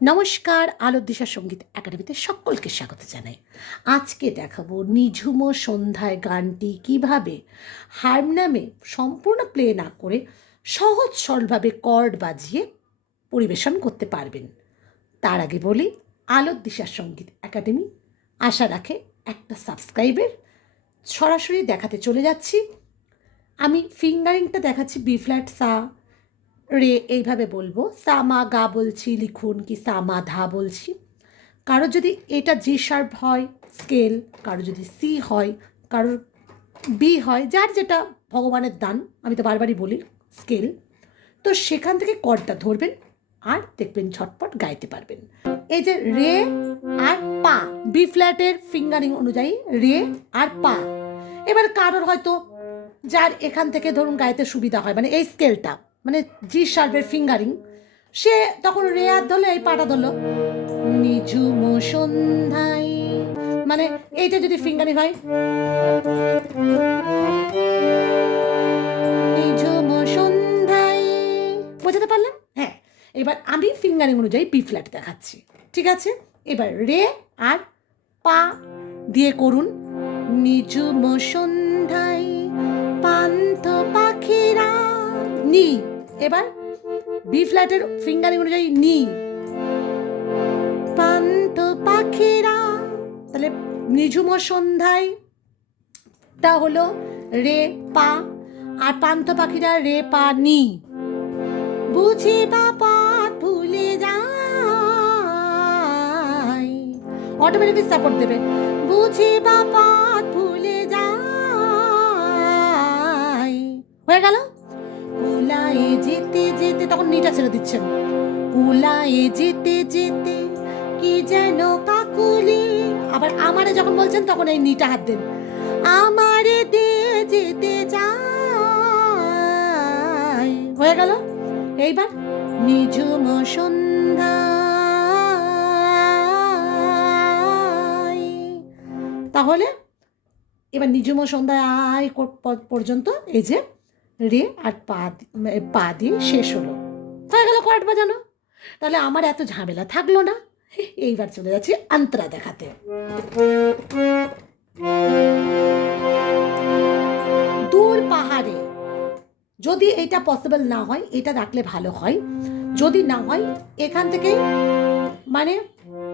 নমস্কার, আলোর দিশা সংগীত একাডেমিতে সকলকে স্বাগত জানাই। আজকে দেখাবো নিঝুম সন্ধ্যায় গানটি কীভাবে হারমোনিয়ামে সম্পূর্ণ প্লে না করে সহজ সরলভাবে কর্ড বাজিয়ে পরিবেশন করতে পারবেন। তার আগে বলি, আলোর দিশা সংগীত একাডেমি আশা রাখে একটা সাবস্ক্রাইবের সরাসরি দেখাতে চলে যাচ্ছি। আমি ফিঙ্গারিংটা দেখাচ্ছি বি ফ্ল্যাট সা রে, এইভাবে বলব, সামা গা বলছি, লিখুন কি সামা ধা বলছি। কারও যদি এটা জি শার্প হয়, স্কেল কারও যদি সি হয়, কারোর বি হয়, যার যেটা ভগবানের দান, আমি তো বারবারই বলি, স্কেল, তো সেখান থেকে কর্ডটা ধরবেন আর দেখবেন ঝটপট গাইতে পারবেন। এই যে রে আর পা, বি ফ্ল্যাটের ফিঙ্গারিং অনুযায়ী রে আর পা। এবার কারোর হয়তো যার এখান থেকে ধরুন গাইতে সুবিধা হয় মানে এই স্কেলটা মানে জি শার্পের ফিঙ্গারিং সে তখন রে আর ধরলো, এই পাটা ধরলো। নিঝুম সন্ধ্যায়। মানে এইটা যদি ফিঙ্গারিং হয়। নিঝুম সন্ধ্যায়। বোঝাতে পারলাম? হ্যাঁ এবার আমি ফিঙ্গারিং অনুযায়ী বি ফ্ল্যাট দেখাচ্ছি। ঠিক আছে? এবার রে আর পা দিয়ে করুন। নিঝুম সন্ধ্যায়, পান্থ পাখিরা। নি। এবার বি ফ্ল্যাটের ফিঙ্গারিং অনুযায়ী নি। পান্থ পাখিরা, তাহলে নিঝুম সন্ধ্যায়, তা হলো রে, পা, আর পান্থ পাখিরা রে, পা, নি। বুঝি বাবা ভুলে যাই অটোমেটিক সাপোর্ট দেবে। বুঝি বাবা ভুলে যাই হয়ে গেল? যেতে যেতে তখন নিটা ছেড়ে দিচ্ছেন। উলায়ে যেতে যেতে কি যেন কাকুলি। আবার আমারে যখন বলছেন তখন এই নিটা হাত দেন। আমারে দিয়ে যেতে চাই হয়ে গেল? এইবার নিঝুম সন্ধ্যায়। তাহলে এবার নিঝুম সন্ধ্যায় পর্যন্ত এই যে রে আর পা পা দিয়ে শেষ হলো। হয়ে গেল কর্ড বাজানো। তাহলে আমার এত ঝামেলা থাকল না। এইবার চলে যাচ্ছি আন্তরা দেখাতে। দূর পাহাড়ে। যদি এটা পসিবল না হয়, এটা রাখলে ভালো হয়। যদি না হয়, এখান থেকে মানে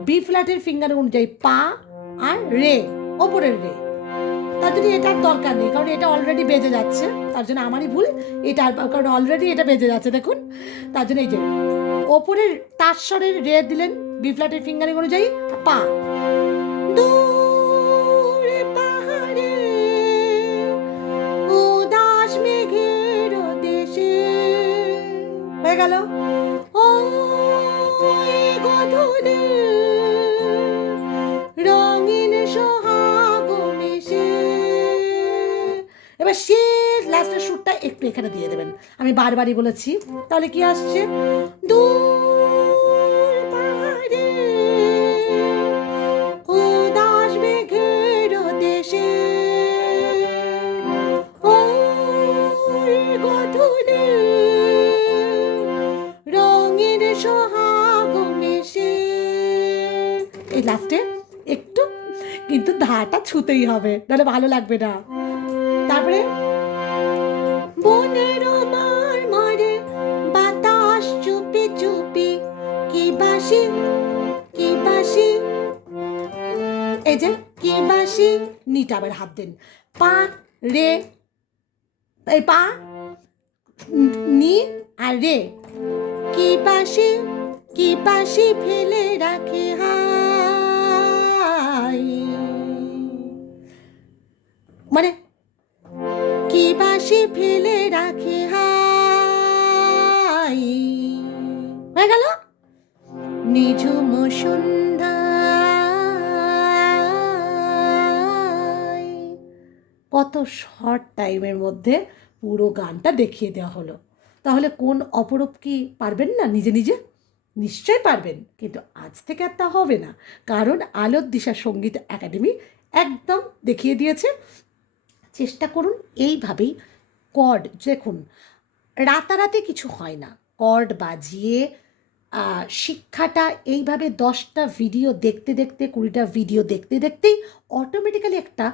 বি ফ্ল্যাটের ফিঙ্গার অনুযায়ী পা আর রে, ওপরের রে। তার জন্য এটার দরকার নেই, কারণ এটা অলরেডি বেজে যাচ্ছে। তার জন্য আমারই ভুল, এটা কারণ অলরেডি এটা বেজে যাচ্ছে, দেখুন। তার জন্য এই যে, ওপরের তার রে দিলেন বি ফ্ল্যাটের ফিঙ্গারিং অনুযায়ী, পা। দেশে। হয়ে গেল। একটু এখানে দিয়ে দেবেন। আমি বারবারই বলেছি, তাহলে কি আসছে? রঙের এই লাস্টে একটু, কিন্তু ধাটা ছুতেই হবে, নাহলে ভালো লাগবে না। তারপরে বাসি নিটা আবার হাত দেন। পা, রে, এই পা, নি আর রে। কি পাশে, কি বাসি ফেলে রাখে হাই? মানে কি পাশে ফেলে রাখে হাই? হয়ে গেল? নিঝুম সন্ধ্যায় কত শর্ট টাইমের মধ্যে পুরো গানটা দেখিয়ে দেওয়া হলো। তাহলে কোন অপরূপ কি পারবেন না? নিজে নিজে? নিশ্চয় পারবেন, কিন্তু আজ থেকে আর তা হবে না। কারণ আলোর দিশা সংগীত একাডেমি একদম দেখিয়ে দিয়েছে। চেষ্টা করুন এইভাবেই কর্ড দেখুন, রাতারাতি কিছু হয় না। কর্ড বাজিয়ে শিক্ষাটা এইভাবে দশটা ভিডিও দেখতে দেখতে, কুড়িটা ভিডিও দেখতে দেখতেই অটোমেটিক্যালি একটা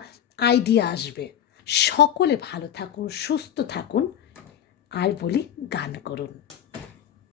আইডিয়া আসবে। সকলে ভালো থাকুন সুস্থ থাকুন আর বলি গান করুন।